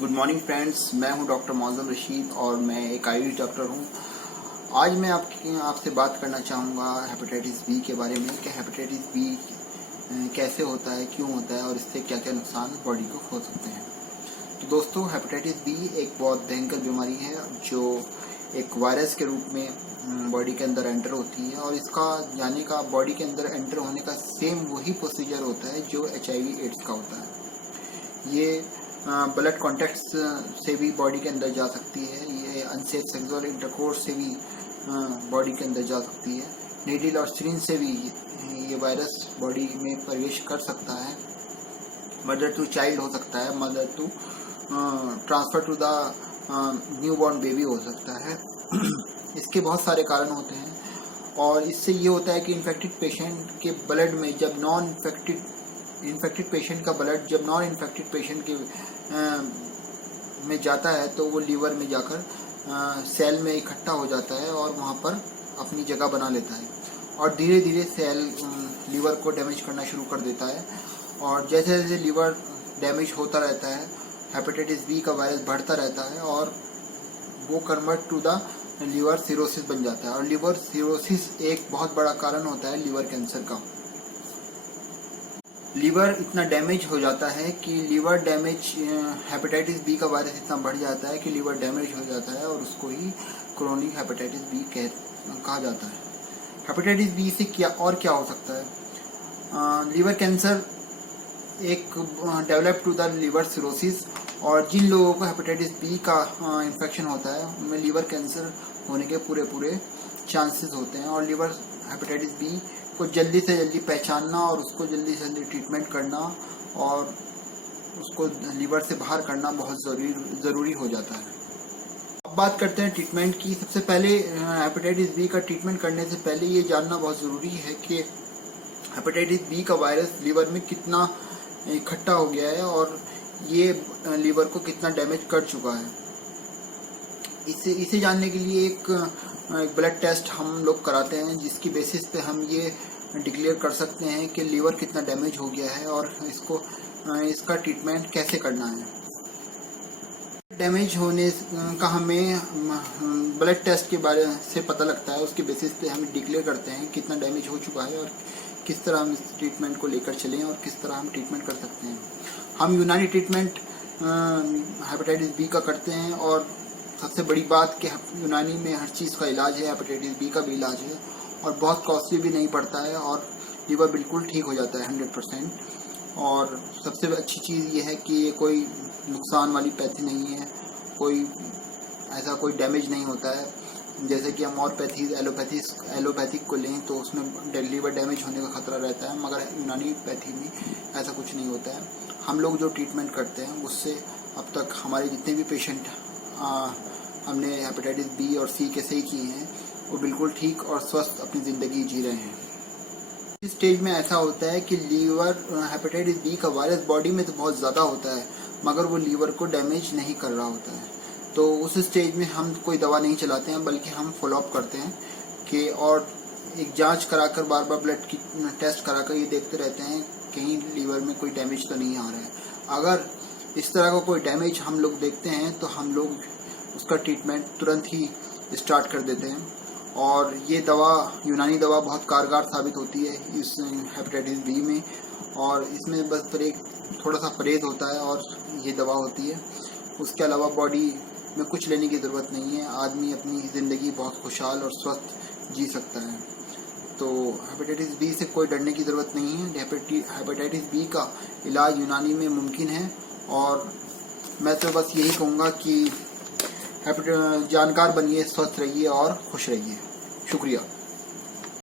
Good morning friends, मैं हूं doctor Maujam Rashid और मैं एक आयुष डॉक्टर हूं। आज मैं आपसे बात करना चाहूँगा हेपेटाइटिस बी के बारे में कि हेपेटाइटिस बी कैसे होता है, क्यों होता है और इससे क्या क्या नुकसान बॉडी को हो सकते हैं। तो दोस्तों, हेपेटाइटिस बी एक बहुत भयंकर बीमारी है जो एक वायरस के रूप में बॉडी के अंदर एंटर होती है और इसका जाने का, बॉडी के अंदर एंटर होने का सेम वही प्रोसीजर होता है जो HIV एड्स का होता है। ये ब्लड कॉन्टैक्ट्स से भी बॉडी के अंदर जा सकती है, ये अनसेफ सेक्सुअल इंटरकोर्स से भी बॉडी के अंदर जा सकती है, नीडल और सिरिंज से भी ये वायरस बॉडी में प्रवेश कर सकता है, मदर टू चाइल्ड हो सकता है, mother to transfer to the newborn baby हो सकता है। इसके बहुत सारे कारण होते हैं और इससे ये होता है कि इन्फेक्टेड पेशेंट के ब्लड में जब इन्फेक्टेड पेशेंट का ब्लड जब नॉन इन्फेक्टेड पेशेंट के में जाता है तो वो लीवर में जाकर सेल में इकट्ठा हो जाता है और वहाँ पर अपनी जगह बना लेता है और धीरे धीरे सेल लीवर को डैमेज करना शुरू कर देता है। और जैसे जैसे लीवर डैमेज होता रहता है, हेपेटाइटिस बी का वायरस बढ़ता रहता है और वो convert to the liver cirrhosis बन जाता है। और लीवर सिरोसिस एक बहुत बड़ा कारण होता है लीवर कैंसर का। लीवर इतना डैमेज हो जाता है कि लीवर डैमेज, हेपेटाइटिस बी का वायरस इतना बढ़ जाता है कि लीवर डैमेज हो जाता है और उसको ही क्रोनिक हेपेटाइटिस बी कहा जाता है। हेपेटाइटिस बी से क्या हो सकता है? लीवर कैंसर एक develop to the liver cirrhosis, और जिन लोगों को हेपेटाइटिस बी का इन्फेक्शन होता है उनमें लीवर कैंसर होने के पूरे चांसेस होते हैं। और लीवर हेपेटाइटिस बी को जल्दी से जल्दी पहचानना और उसको जल्दी से जल्दी ट्रीटमेंट करना और उसको लीवर से बाहर करना बहुत ज़रूरी हो जाता है। अब बात करते हैं ट्रीटमेंट की। सबसे पहले हेपेटाइटिस बी का ट्रीटमेंट करने से पहले ये जानना बहुत ज़रूरी है कि हेपेटाइटिस बी का वायरस लीवर में कितना इकट्ठा हो गया है और ये लीवर को कितना डैमेज कर चुका है। इसे जानने के लिए एक ब्लड टेस्ट हम लोग कराते हैं जिसकी बेसिस पे हम ये डिक्लेयर कर सकते हैं कि लीवर कितना डैमेज हो गया है और इसका ट्रीटमेंट कैसे करना है। डैमेज होने का हमें ब्लड टेस्ट के बारे से पता लगता है, उसके बेसिस पे हम डिक्लेयर करते हैं कितना डैमेज हो चुका है और किस तरह हम इस ट्रीटमेंट को लेकर चलें और किस तरह हम ट्रीटमेंट कर सकते हैं। हम यूनानी ट्रीटमेंट हेपेटाइटिस बी का करते हैं और सबसे बड़ी बात कि यूनानी में हर चीज़ का इलाज है, हेपेटाइटिस बी का भी इलाज है और बहुत कॉस्टली भी नहीं पड़ता है और लीवर बिल्कुल ठीक हो जाता है 100%। और सबसे अच्छी चीज़ ये है कि ये कोई नुकसान वाली पैथी नहीं है, कोई डैमेज नहीं होता है। जैसे कि हम और एलोपैथिक को लें तो उसमें लीवर डैमेज होने का खतरा रहता है, मगर यूनानी पैथी में ऐसा कुछ नहीं होता है। हम लोग जो ट्रीटमेंट करते हैं उससे अब तक हमारे जितने भी पेशेंट हमने हेपेटाइटिस बी और सी के सही किए हैं वो बिल्कुल ठीक और स्वस्थ अपनी ज़िंदगी जी रहे हैं। इस स्टेज में ऐसा होता है कि लीवर हेपेटाइटिस बी का वायरस बॉडी में तो बहुत ज़्यादा होता है मगर वो लीवर को डैमेज नहीं कर रहा होता है। तो उस स्टेज में हम कोई दवा नहीं चलाते हैं बल्कि हम फॉलोअप करते हैं कि और एक जांच कराकर बार बार ब्लड की टेस्ट कराकर ये देखते रहते हैं कहीं लीवर में कोई डैमेज तो नहीं आ रहा है। अगर इस तरह का कोई डैमेज हम लोग देखते हैं तो हम लोग उसका ट्रीटमेंट तुरंत ही स्टार्ट कर देते हैं। और ये दवा, यूनानी दवा, बहुत कारगर साबित होती है इस हेपेटाइटिस बी में और इसमें बस थोड़ा सा परहेज होता है और ये दवा होती है। उसके अलावा बॉडी में कुछ लेने की ज़रूरत नहीं है, आदमी अपनी ज़िंदगी बहुत खुशहाल और स्वस्थ जी सकता है। तो हेपेटाइटिस बी से कोई डरने की ज़रूरत नहीं है। हेपेटाइटिस बी का इलाज यूनानी में मुमकिन है और मैं तो बस यही कहूँगा कि जानकार बनिए, स्वस्थ रहिए और खुश रहिए। शुक्रिया।